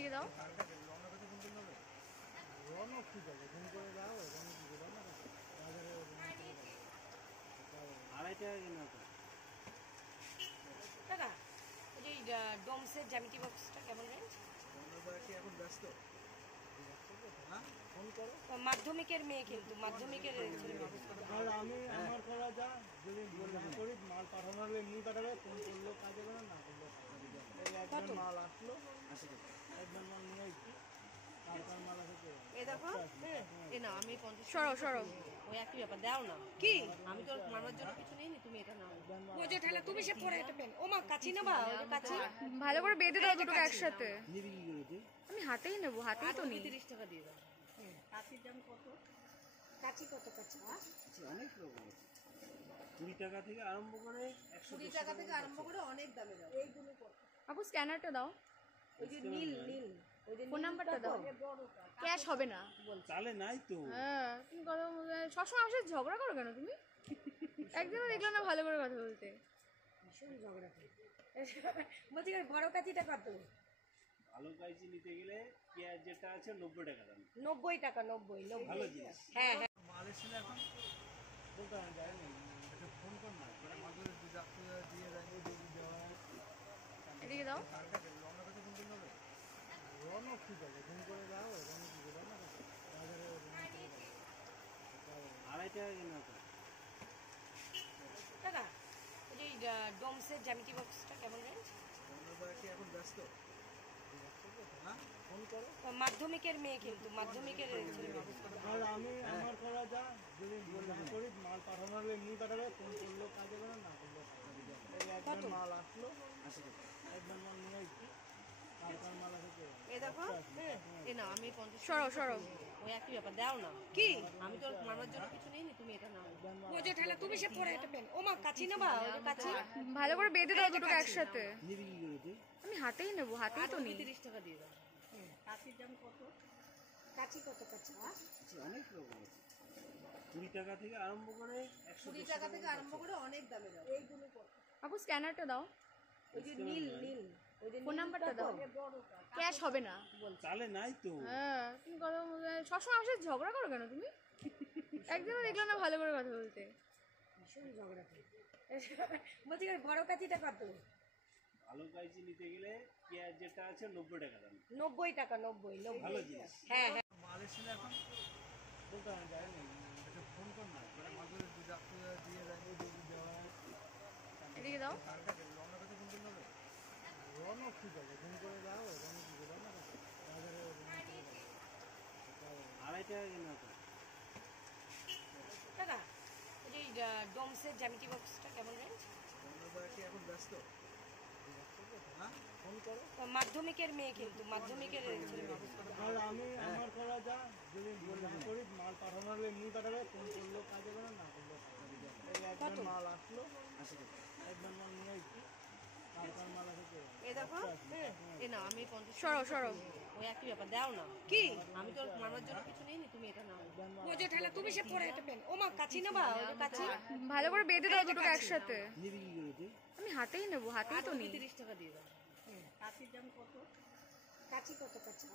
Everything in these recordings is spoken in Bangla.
এদিকে দাও। দাদা ওই যে ডোমসের জ্যামিতি বক্সটা কেমন রেঞ্জ? এখন ব্যস্ত মাধ্যমিকের মেয়ে, কিন্তু মাধ্যমিকের আর আমি আমার করা যা যদি করি মাল পাঠানোর এমনি পাঠাবে, ফোন করলো কাজে করে না করলো একবার মাল আসলো, একবার মাল নিয়ে আসছি, তারপর মাল আসে। এ দেখো এ না, আমি সরো সরো ওই একই ব্যাপার দাও না কি, আমি তো মামার জন্য কিছু নেই, তুমি এটা নাও। ও যে ঠেলা তুমি সে পরে এটা পেন, ও মা কাচি নেবা, ওই কাচি ভালো করে বেঁধে দাও দুটো একসাথে। আমি হাতেই নেব, হাতেই তো নেই। 30 টাকা দিয়ে দাও। কাচির দাম কত? কাচি কত? কাচি অনেক রকম আছে, 20 টাকা থেকে আরম্ভ করে 120 টাকা থেকে আরম্ভ করে অনেক দামে দাও। এইগুলো কত? আপু স্ক্যানারটা দাও, ওই যে নীল নীল, ওই যে ফোন নাম্বারটা দাও। ক্যাশ হবে না চালে নাই তো। হ্যাঁ তুমি কথা সবসময় আমার সাথে ঝগড়া করো কেন তুমি? একদিনও দেখলাম না ভালো করে কথা বলতে, ভীষণ ঝগড়া করি। বলছি বড় কাচিটা কত? ভালো কাঁচি নিতে গেলে পেঁয়াজ যেটা আছে 90 টাকা দাম। 90 টাকা? 90 ভালো জিনিস। হ্যাঁ হ্যাঁ মাল এসেছিল এখন বলতে যায় না, এটা ফোন কর না করে মাঝে যাচ্ছে দিয়ে যায় দেওয়া। এদিকে দাও। রওনা করতে ফোন করতে হবে, রওনা ঠিক আছে, ফোন করে দাও, রওনা কি করে না বাজারে 2.5 টাকা কিনা তো। দাদা ওই যে ডোমসের জ্যামিতি বক্সটা কেমন রেঞ্জ? এখন ব্যস্ত ফোন করো। মাধ্যমিকের মেয়ে, কিন্তু মাধ্যমিকের আর আমি আমার করা যা যদি করি মাল পাঠানোর এমনি পাঠাবে, ফোন করলো কাজে করে না করলো একবার মাল আসলো, একবার মাল নিয়ে আসছি, তারপর মাল আসে। এ দেখো এ না, আমি সরো সরো ওই একই ব্যাপার দাও না কি, আমি তো মামার জন্য কিছু নেই, তুমি এটা নাও। ও যে ঠেলা তুমি সে পরে এটা পেন, ও মা কাচি নেবা, ওই কাচি ভালো করে বেঁধে দাও দুটো একসাথে। আমি হাতেই নেব, হাতেই তো নেই। 30 টাকা দিয়ে দাও। কাচির দাম কত? কাচি কত? কাচি অনেক রকম আছে, 20 টাকা থেকে আরম্ভ করে 120 টাকা থেকে আরম্ভ করে অনেক দামে দাও। এইগুলো কত? আপু স্ক্যানারটা দাও, ওই যে নীল নীল, ওই যে ফোন নাম্বারটা দাও। ক্যাশ হবে না চালে নাই তো। হ্যাঁ তুমি কথা সবসময় আমার সাথে ঝগড়া করো কেন তুমি? একদিনও দেখলাম না ভালো করে কথা বলতে, ভীষণ ঝগড়া করি। বলছি বড় কাচিটা কত? ভালো কাঁচি নিতে গেলে পেঁয়াজ যেটা আছে 90 টাকা দাম। 90 টাকা? 90 ভালো জিনিস। হ্যাঁ হ্যাঁ মাল এসেছিল এখন বলতে যায় না, এটা ফোন কর না করে মাঝে যাচ্ছে দিয়ে যায় দেওয়া। এদিকে দাও। রওনা করতে ফোন করতে হবে, রওনা ঠিক আছে, ফোন করে দাও, রওনা কি করে না বাজারে 2.5 টাকা কিনা তো। দাদা ওই যে ডোমসের জ্যামিতি বক্সটা কেমন রেঞ্জ? এখন ব্যস্ত ফোন করো। মাধ্যমিকের মেয়ে, কিন্তু মাধ্যমিকের আর আমি আমার করা যা যদি করি মাল পাঠানোর এমনি পাঠাবে, ফোন করলো কাজে করে না করলো একবার মাল আসলো, একবার মাল নিয়ে আসছি, তারপর মাল আসে। এ দেখো এ না, আমি সরো সরো ওই একই ব্যাপার দাও না কি, আমি তো মামার জন্য কিছু নেই, তুমি এটা নাও। ও যে ঠেলা তুমি সে পরে এটা পেন, ও মা কাচি নেবা, ওই কাচি ভালো করে বেঁধে দাও দুটো একসাথে। আমি হাতেই নেব, হাতেই তো নেই। 30 টাকা দিয়ে দাও। কাচির দাম কত? কাচি কত? কাচি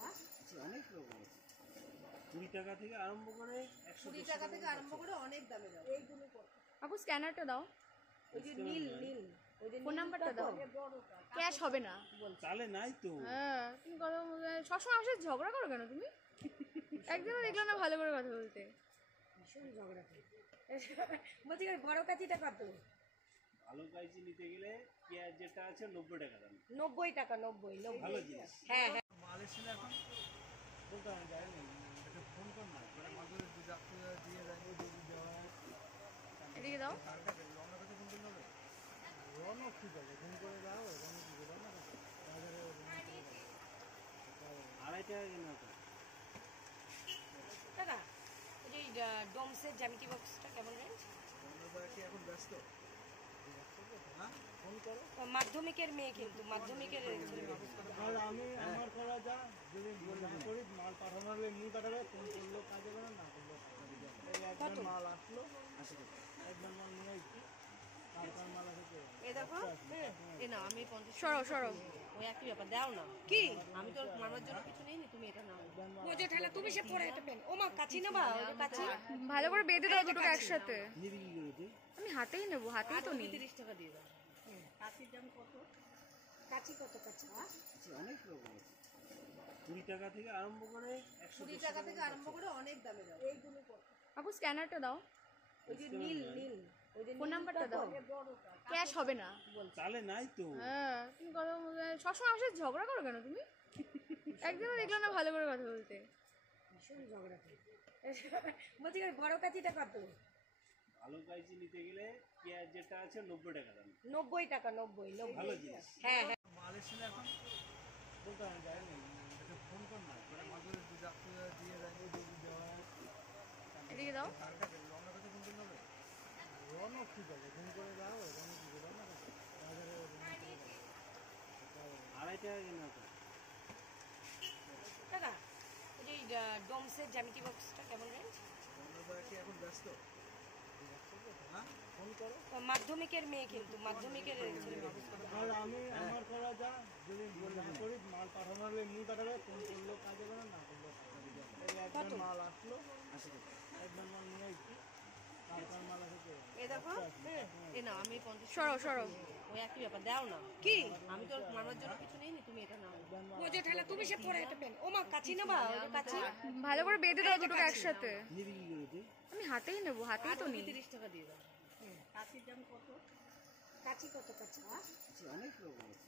অনেক রকম আছে, 20 টাকা থেকে আরম্ভ করে 120 টাকা থেকে আরম্ভ করে অনেক দামে দাও। এইগুলো কত? আপু স্ক্যানারটা দাও, ওই যে নীল নীল, ওই যে ফোন নাম্বারটা দাও। ক্যাশ হবে না চালে নাই তো। হ্যাঁ তুমি কথা সবসময় আমার সাথে ঝগড়া করো কেন তুমি? একদিনও দেখলাম না ভালো করে কথা বলতে, ভীষণ ঝগড়া করি। বলছি বড় কাচিটা কত? ভালো কাঁচি নিতে গেলে পেঁয়াজ যেটা আছে 90 টাকা দাম। 90 টাকা? 90 ভালো জিনিস। হ্যাঁ হ্যাঁ মাল এসেছিল এখন বলতে যায় না, এটা ফোন কর না করে মাঝে যাচ্ছে দিয়ে যায় দেওয়া। এদিকে দাও। রওনা করতে ফোন করতে হবে, রওনা ঠিক আছে, ফোন করে দাও, রওনা কি করে না বাজারে 2.5 টাকা কিনা তো। দাদা ওই যে ডোমসের জ্যামিতি বক্সটা কেমন রেঞ্জ? এখন ব্যস্ত ফোন করো। মাধ্যমিকের মেয়ে, কিন্তু মাধ্যমিকের আর আমি আমার করা যা যদি করি মাল পাঠানোর এমনি পাঠাবে, ফোন করলো কাজে করে না করলো একবার মাল আসলো, একবার মাল নিয়ে আসছি, তারপর মাল আসে। এ দেখো এ না, আমি সরো সরো ওই একই ব্যাপার দাও না কি আমি তো মামার জন্য কিছু নেইনি তুমি এটা নাও বোঝো ঠেলা তুমি সে পরে এটা পেন ওমা কাচি নেবা ওই কাচি ভালো করে বেঁধে দাও দুটোকে একসাথে আমি হাতেই নেবো হাতেই তো নিই 30 টাকা দিয়ে দাও কাচির দাম কত কাচি কত কাচি অনেক রকম আছে 20 টাকা থেকে আরম্ভ করে 120 টাকা থেকে আরম্ভ করে অনেক দামে দাও এইগুলো কত আপু স্ক্যানারটা দাও ওই যে নীল নীল ওই যে ফোন নাম্বারটা দাও ক্যাশ হবে না চালে নাই তো হ্যাঁ তুমি কথা সবসময় আমার সাথে ঝগড়া করো কেন তুমি একদিনও দেখলাম না ভালো করে কথা বলতে ভীষণ ঝগড়া করি বলছি বড় কাচিটা কত ভালো কাইজি নিতে গেলে পেঁয়াজ যেটা আছে 90 টাকা দাম 90 টাকা 90 ভালো জিনিস হ্যাঁ হ্যাঁ মাল এসে এখন বলতে আমি যাইনি এটা ফোন কর না করে মাগুরে দুধ আপনি দিয়ে দেন দুধ দেওয়া এদিকে দাও টাকা দেন আমরা কাছে ফোন করতে হবে রনো কি বলে ফোন করে দাও রনো কি বলে না বাজারে 2.5 টাকা কিনা তো টাকা এই যে ডোমসের জ্যামিতি বক্সটা কেমন রেঞ্জ আমরা কি এখন ব্যস্ত হ্যাঁ ফোন করো মাধ্যমিকের মেয়ে কিন্তু মাধ্যমিকের ছেলে আর আমি আমার করা যা যদি না করি মাল পাঠানো হলে এমনি পাঠাবে ফোন করলো কাজ হবে না করলো একবার মাল আসলো একবার মাল নিয়ে আসছি তারপর মাল আসে এই দেখো এই না আমি 50 সরো সরো ওই একই ব্যাপার দাও না কি আমি তো মামার জন্য কিছু নেইনি তুমি এটা নাও বোঝো ঠেলা তুমি সে পরে এটা পেন ওমা কাচি নেবা ওই কাচি ভালো করে বেঁধে দাও দুটোকে একসাথে নিবি কি করে আমি হাতেই নেবো হাতেই তো নিই 30 টাকা দিয়ে দাও কাচির দাম কত কাচি কত কাচি অনেক রকম আছে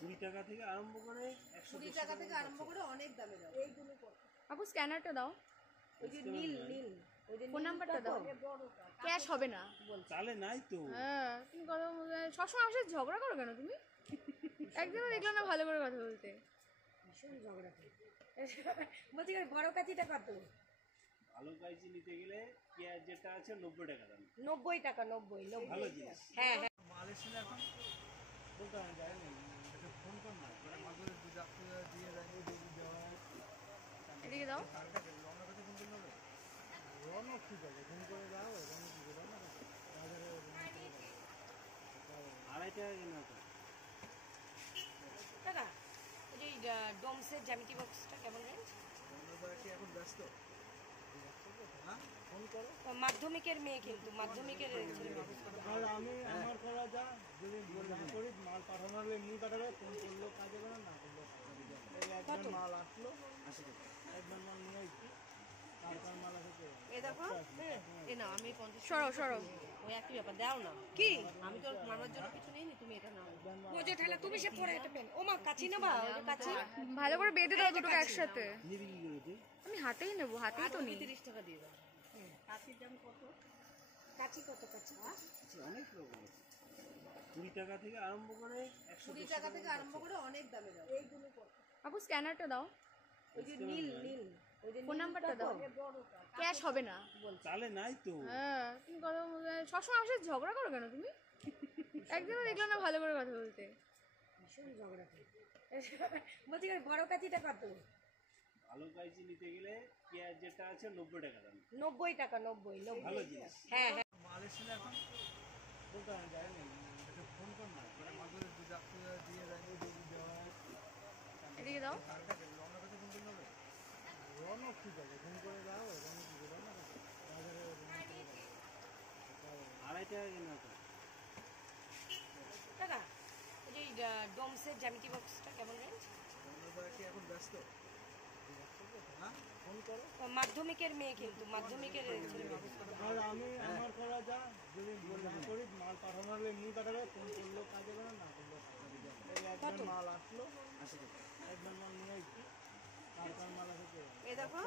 20 টাকা থেকে আরম্ভ করে 120 টাকা থেকে আরম্ভ করে অনেক দামে দাও এইগুলো কত আপু স্ক্যানারটা দাও ওই যে নীল নীল ওই যে ফোন নাম্বারটা দাও ক্যাশ হবে না চালে নাই তো হ্যাঁ তুমি কথা সবসময় আমার সাথে ঝগড়া করো কেন তুমি একদিনও দেখলাম না ভালো করে কথা বলতে ভীষণ ঝগড়া করি বলছি বড় কাচিটা কত ভালো কাইজি নিতে গেলে পেঁয়াজ যেটা আছে 90 টাকা দাম 90 টাকা 90 ভালো জিনিস হ্যাঁ হ্যাঁ মাল এসে এখন বলতে আমি যাইনি এটা ফোন কর না করে মাগুরে দুধ আপনি দিয়ে দেন দুধ দেওয়া এদিকে দাও টাকা দেন আমরা কাছে ফোন করতে হবে রনো কি বলে ফোন করে দাও রনো কি বলে না বাজারে 2.5 টাকা কিনা তো টাকা এই যে ডোমসের জ্যামিতি বক্সটা কেমন রেঞ্জ আমরা কি এখন ব্যস্ত হ্যাঁ ফোন করো মাধ্যমিকের মেয়ে কিন্তু মাধ্যমিকের ছেলে আর আমি আমার করা যা যদি না করি মাল পাঠানো হলে এমনি পাঠাবে ফোন করলো কাজ হবে না করলো একবার মাল আসলো একবার মাল নিয়ে আসছি তারপর মাল আসে এই দেখো এই না আমি 50 সরো সরো ওই একই ব্যাপার দাও না কি আমি তো মামার জন্য কিছু নেইনি তুমি এটা নাও বোঝো ঠেলা তুমি সে পরে এটা পেন ওমা কাচি নেবা ওই কাচি ভালো করে বেঁধে দাও দুটোকে একসাথে নিবি কি করে আমি হাতেই নেবো হাতেই তো নিই 30 টাকা দিয়ে দাও কাচির দাম কত কাচি কত কাচি অনেক রকম আছে 20 টাকা থেকে আরম্ভ করে 120 টাকা থেকে আরম্ভ করে অনেক দামে দাও এইগুলো কত আপু স্ক্যানারটা দাও ওই যে নীল নীল ওই যে ফোন নাম্বারটা দাও ক্যাশ হবে না চালে নাই তো হ্যাঁ তুমি কথা সবসময় আমার সাথে ঝগড়া করো কেন তুমি একদিনও দেখলাম না ভালো করে কথা বলতে ভীষণ ঝগড়া করি বলছি বড় কাচিটা কত ভালো কাইজি নিতে গেলে পেঁয়াজ যেটা আছে 90 টাকা দাম 90 টাকা 90 ভালো জিনিস হ্যাঁ হ্যাঁ মাল এসে এখন বলতে আমি যাইনি এটা ফোন কর না করে মাগুরে দুধ আপনি দিয়ে দেন দুধ দেওয়া এদিকে দাও টাকা দেন আমরা কাছে ফোন করতে হবে রনো কি বলে ফোন করে দাও রনো কি বলে না বাজারে 2.5 টাকা কিনা তো টাকা এই যে ডোমসের জ্যামিতি বক্সটা কেমন রেঞ্জ আমরা কি এখন ব্যস্ত হ্যাঁ ফোন করো মাধ্যমিকের মেয়ে কিন্তু মাধ্যমিকের ছেলে আর আমি আমার করা যা যদি না করি মাল পাঠানো হলে এমনি পাঠাবে ফোন করলো কাজ হবে না করলো একবার মাল আসলো একবার মাল নিয়ে আসছি তারপর মাল আসে এই দেখো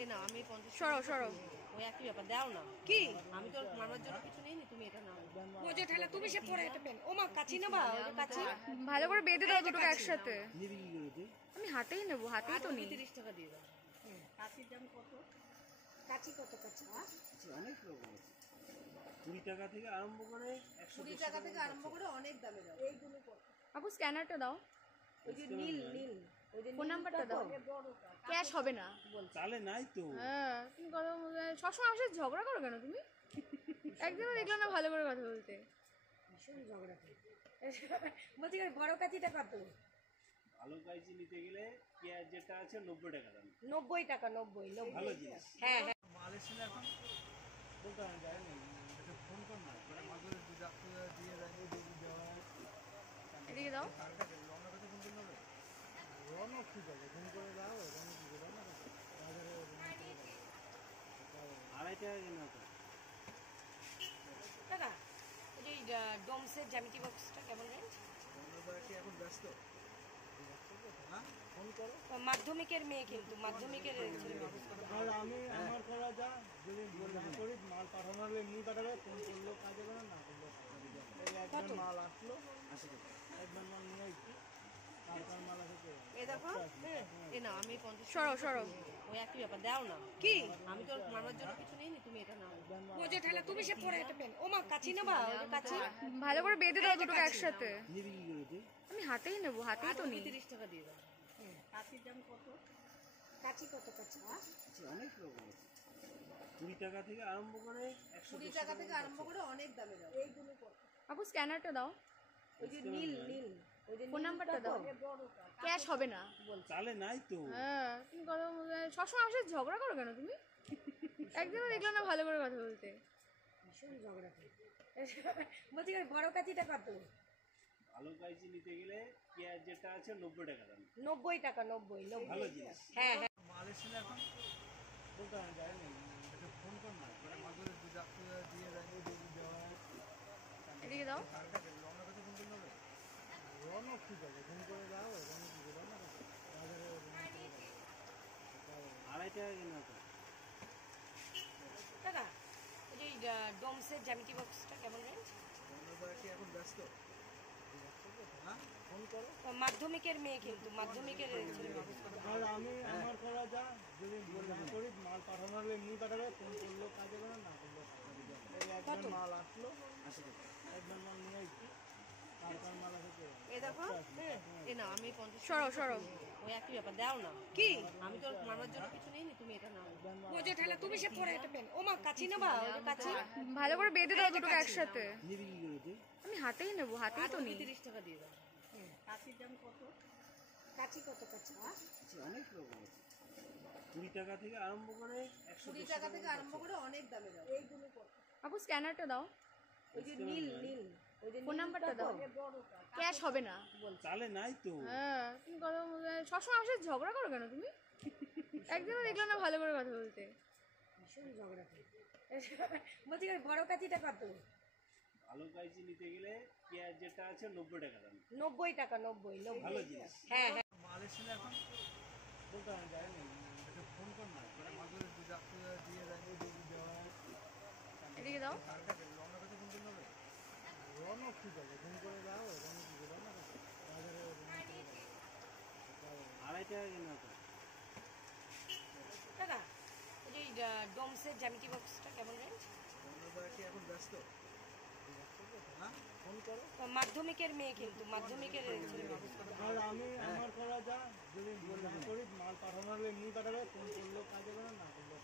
এই না আমি 50 সরো সরো ওই একই ব্যাপার দাও না কি আমি তো মামার জন্য কিছু নেইনি তুমি এটা নাও বোঝো ঠেলা তুমি সে পরে এটা পেন ওমা কাচি নেবা ওই কাচি ভালো করে বেঁধে দাও দুটোকে একসাথে নিবি কি করে আমি হাতেই নেবো হাতেই তো নিই 30 টাকা দিয়ে দাও কাচির দাম কত কাচি কত কাচি অনেক রকম আছে 20 টাকা থেকে আরম্ভ করে 120 টাকা থেকে আরম্ভ করে অনেক দামে দাও এইগুলো কত আপু স্ক্যানারটা দাও ওই যে নীল নীল ওই যে ফোন নাম্বারটা দাও ক্যাশ হবে না চালে নাই তো হ্যাঁ তুমি কথা সবসময় আমার সাথে ঝগড়া করো কেন তুমি একদিনও দেখলাম না ভালো করে কথা বলতে বলছি বড় কাচিটা কত? ভালো কাইচি নিতে গেলে পেঁয়াজ যেটা আছে 90 টাকা দাম। 90 টাকা, 90 ভালো জিনিস। হ্যাঁ হ্যাঁ। মাল এসেছিল এখন বলতে আমি যাইনি, একটু ফোন কর না, করে মাদুরে দু ডাক্তার দিয়ে রাখবে, দিয়ে দেওয়া এদিকে দাও। রওনা কাছে ফোন করলে হবে, রওনা ঠিক আছে, ফোন করে দাও, রওনা ঠিক আছে, রওনা কাছে বাজারে 2.5 টাকা কেনা তো। দাদা ওই যে ডোমসের জ্যামিতি বক্সটা কেমন রেঞ্জ? কি এখন ব্যস্ত? হ্যাঁ ফোন করো। মাধ্যমিকের মেয়ে, কিন্তু মাধ্যমিকের ছেলে মেয়ে। আর আমি আমার করা যা, যদি না করি মাল পাঠানো হলে এমনি পাঠাবে, ফোন করলেও কাজে করে, না করলেও এই একবার মাল আসলো, একবার মাল নিয়ে আসছি, তারপর মাল আসে। এই দেখো, এ না আমি 50 সরো সরো, ওই একই ব্যাপার দাও না। কি আমি তোর মামার জন্য কিছু নেই, তুমি এটা নাও। ও যে ঠেলা তুমি সে পরে এটা পেন। ও মা কাচি নেবা, ওই যে কাচি ভালো করে বেঁধে দাও দুটো একসাথে। নিবি কি করে তুই? আমি হাতেই নেব, হাতেই তো নিই। 30 টাকা দিয়ে দাও। কাচির দাম কত? কাচি কত কাচি? অনেক রকম আছে, 20 টাকা থেকে আরম্ভ করে 120 টাকা থেকে আরম্ভ করে অনেক দামে দাও। এইগুলো কত? আপু স্ক্যানারটা দাও। ওই যে নীল নীল, ওই যে ফোন নাম্বারটা দাও। ক্যাশ হবে না বল। চালে নাই তো। হ্যাঁ তুমি কথা সবসময় আমার সাথে ঝগড়া করো কেন তুমি? একদিনও দেখলাম না ভালো করে কথা বলতে। ভীষণ ঝগড়া করি। বলছি বড় কাচিটা কত? ভালো কাইচি নিতে গেলে পেঁয়াজ যেটা আছে 90 টাকা দাম। 90 টাকা, 90 ভালো জিনিস। হ্যাঁ হ্যাঁ। মাল এসেছিল এখন বলতে আমি যাইনি, একটু ফোন কর না, করে মাদুরে দু ডাক্তার দিয়ে রাখবে, দিয়ে দেওয়া এদিকে দাও। রওনা কাছে ফোন করলে হবে, রওনা ঠিক আছে, ফোন করে দাও, রওনা ঠিক আছে, রওনা কাছে বাজারে 2.5 টাকা কেনা তো। দাদা ওই যে ডোমসের জ্যামিতি বক্সটা কেমন রেঞ্জ? কি এখন ব্যস্ত? হ্যাঁ ফোন করো। মাধ্যমিকের মেয়ে, কিন্তু মাধ্যমিকের ছেলে মেয়ে। আর আমি আমার করা যা, যদি না করি মাল পাঠানো হলে এমনি পাঠাবে, ফোন করলেও কাজে করে, না করলেও এই একবার মাল আসলো, একবার মাল নিয়ে আসছি, তারপর মাল আসে। এই দেখো, এ না আমি 50 সরো সরো, ওই একই ব্যাপার দাও না। কি আমি তোর মামার জন্য কিছু নেই, তুমি এটা নাও। ও যে ঠেলা তুমি সে পরে এটা পেন। ও মা কাচি নেবা, ওই যে কাচি ভালো করে বেঁধে দাও দুটো একসাথে। নিবি কি করে তুই? আমি হাতেই নেব, হাতেই তো নিই। 30 টাকা দিয়ে দাও। কাচির দাম কত? কাচি কত কাচি? অনেক রকম আছে, 20 টাকা থেকে আরম্ভ করে 120 টাকা থেকে আরম্ভ করে অনেক দামে দাও। এইগুলো কত? আপু স্ক্যানারটা দাও। ওই যে নীল নীল, ওই যে ফোন নাম্বারটা দাও। ক্যাশ হবে না বল। চালে নাই তো। হ্যাঁ তুমি কথা সবসময় আমার সাথে ঝগড়া করো কেন তুমি? একদিনও দেখলাম না ভালো করে কথা বলতে। ভীষণ ঝগড়া করি। বলছি বড় কাচিটা কত? ভালো কাইচি নিতে গেলে পেঁয়াজ যেটা আছে 90 টাকা দাম। 90 টাকা, 90 ভালো জিনিস। হ্যাঁ হ্যাঁ। মাল এসেছিল এখন বলতে আমি যাইনি, একটু ফোন কর না, করে মাদুরে দু ডাক্তার দিয়ে রাখবে, দিয়ে দেওয়া এদিকে দাও। রওনা কাছে ফোন করলে হবে, রওনা ঠিক আছে, ফোন করে দাও, রওনা ঠিক আছে, রওনা কাছে বাজারে 2.5 টাকা কেনা তো। দাদা ওই যে ডোমসের জ্যামিতি বক্সটা কেমন রেঞ্জ? কি এখন ব্যস্ত? হ্যাঁ ফোন করো। মাধ্যমিকের মেয়ে, কিন্তু মাধ্যমিকের ছেলে মেয়ে। আর আমি আমার করা যা, যদি না করি মাল পাঠানো হলে এমনি পাঠাবে, ফোন করলেও কাজে করে, না করলেও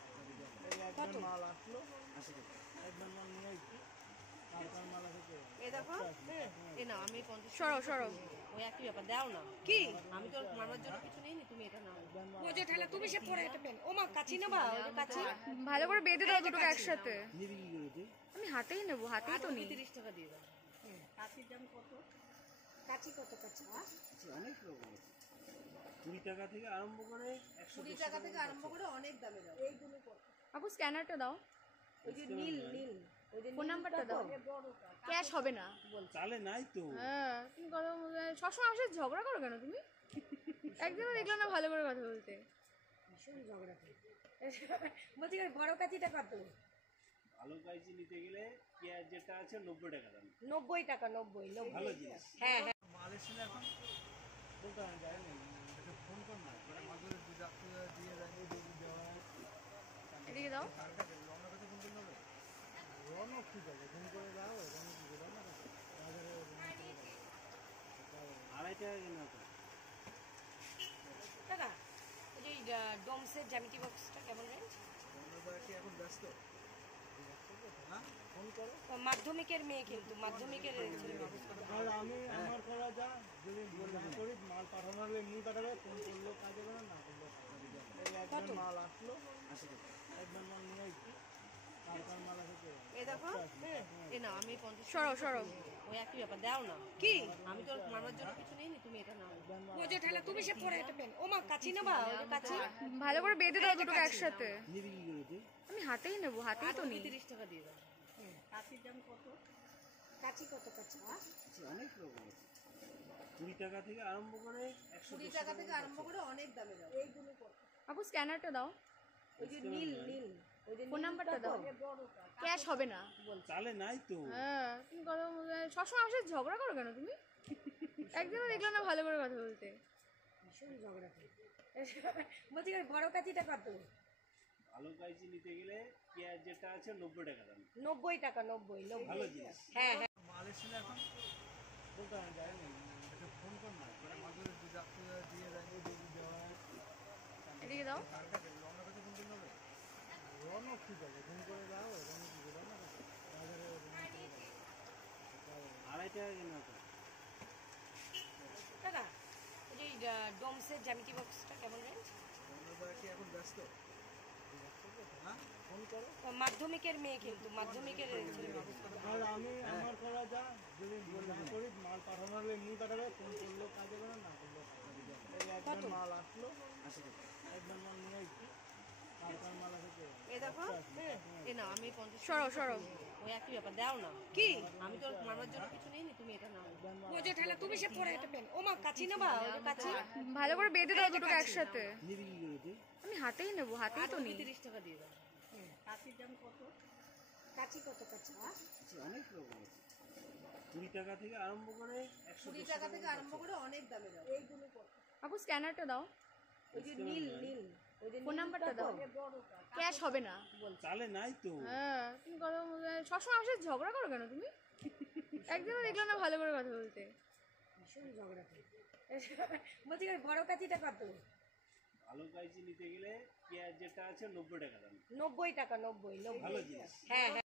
এই একবার মাল আসলো, একবার মাল নিয়ে আসছি, তারপর মাল আসে। এই দেখো, এ না আমি 50 সরো সরো, ওই একই ব্যাপার দাও না। কি আমি তোর মামার জন্য কিছু নেই, তুমি এটা নাও। ও যে ঠেলা তুমি সে পরে এটা পেন। ও মা কাচি নেবা, ওই যে কাচি ভালো করে বেঁধে দাও দুটো একসাথে। নিবি কি করে তুই? আমি হাতেই নেব, হাতেই তো নিই। 30 টাকা দিয়ে দাও। কাচির দাম কত? কাচি কত কাচি? অনেক রকম আছে, 20 টাকা থেকে আরম্ভ করে 120 টাকা থেকে আরম্ভ করে অনেক দামে দাও। এইগুলো কত? আপু স্ক্যানারটা দাও। ওই যে নীল নীল, ওই যে ফোন নাম্বারটা দাও। ক্যাশ হবে না বল। চালে নাই তো। হ্যাঁ তুমি কথা সবসময় আমার সাথে ঝগড়া করো কেন তুমি? একদিনও দেখলাম না ভালো করে কথা বলতে। ভীষণ ঝগড়া করি। বলছি বড় কাচিটা কত? ভালো কাইচি নিতে গেলে পেঁয়াজ যেটা আছে 90 টাকা দাম। 90 টাকা, 90 ভালো জিনিস। হ্যাঁ হ্যাঁ। মাল এসেছিল এখন বলতে আমি যাইনি, একটু ফোন কর না, করে মাদুরে দু ডাক্তার দিয়ে রাখবে, দিয়ে দেওয়া এদিকে দাও। রওনা কাছে ফোন করলে হবে, রওনা ঠিক আছে, ফোন করে দাও, রওনা ঠিক আছে, রওনা কাছে বাজারে 2.5 টাকা কেনা তো। দাদা ওই যে ডোমসের জ্যামিতি বক্সটা কেমন রেঞ্জ? কি এখন ব্যস্ত? ফোন করো। মাধ্যমিকের মেয়ে কিন্তু মাধ্যমিকের ছেলে। আর আমি আমার করা যা, যদি না করি মাল পাঠানো হলে এমনি পাঠাবে, ফোন করলেও কাজ হবে না, না করলেও কাজ হবে। এই একবার মাল আসলো, একবার মাল নিয়ে আসছি, কার মাল আছে কে? এই দেখো এই না আমি 50 সরো সরো ওই একই ব্যাপার দাও না কি আমি তো মামার জন্য কিছু নেইনি তুমি এটা নাও বোঝো ঠেলা তুমি সে পরে এটা পেন ও মা কাচি নেবা ওই যে কাচি ভালো করে বেঁধে দাও দুটোকে একসাথে আমি হাতেই নেবো হাতেই তো নেই 30 টাকা দিয়ে দাও কাচির দাম কত কাচি কত কাচি অনেক রকম আছে 20 টাকা থেকে আরম্ভ করে 120 টাকা থেকে আরম্ভ করে অনেক দামে দাও এইগুলো কত আপু স্ক্যানারটা দাও ওই যে নীল নীল ওই যে ফোন নাম্বারটা দাও ক্যাশ হবে না চালে নাই তো হ্যাঁ তুমি কথা সবসময় আমার সাথে ঝগড়া করো কেন তুমি একদিনও দেখলাম না ভালো করে কথা বলতে ভীষণ ঝগড়া করি বলছি বড় কাচিটা কত ভালো কাইচি নিতে গেলে পেঁয়াজ যেটা আছে 90 টাকা দাম 90 টাকা 90 ভালো জিনিস হ্যাঁ হ্যাঁ মাল এসেছিল এখন বলতে আমি যাইনি, একটা ফোন কর না, তোরা মাঝে দিয়ে যাবে, দেওয়া হয়। এদিকে দাও রনক ঠিক আছে, ফোন করে দাও, রনক ঠিক আছে, বাজারে আড়াই টাকা কেনা তো টাকা ওই যে ডোমসের জ্যামিতি বক্সটা কেমন রেঞ্জ কি এখন ব্যস্ত? হ্যাঁ ফোন করো। মাধ্যমিকের মেয়ে কিন্তু মাধ্যমিকের ছেলে। আর আমি আমার করা যা, যদি না করি মাল পাঠানো হলে এমনি পাঠাবে, ফোন করলেও কাজ হবে না, না করলেও কাজ হবে। এই একবার মাল আসলো, একবার মাল নিয়ে আসছি, কার মাল আছে কে? এই দেখো এই না আমি 50 সরো সরো ওই একই ব্যাপার দাও না কি আমি তো মামার জন্য কিছু নেইনি তুমি এটা নাও বোঝো ঠেলা তুমি সে পরে এটা পেন ও মা কাচি নেবা ওই যে কাচি ভালো করে বেঁধে দাও দুটোকে একসাথে আমি হাতেই নেবো হাতেই তো নেই 30 টাকা দিয়ে দাও কাচির দাম কত কাচি কত কাচি অনেক রকম আছে 20 টাকা থেকে আরম্ভ করে 120 টাকা থেকে আরম্ভ করে অনেক দামে দাও এইগুলো কত আপু স্ক্যানারটা দাও ওই যে নীল নীল ওই যে ফোন নাম্বারটা দাও ক্যাশ হবে না চালে নাই তো হ্যাঁ তুমি কথা সবসময় আমার সাথে ঝগড়া করো কেন তুমি একদিনও দেখলাম না ভালো করে কথা বলতে ভীষণ ঝগড়া করি বলছি বড় কাচিটা কত ভালো কাইচি নিতে গেলে পেঁয়াজ যেটা আছে 90 টাকা দাম 90 টাকা 90 ভালো জিনিস হ্যাঁ হ্যাঁ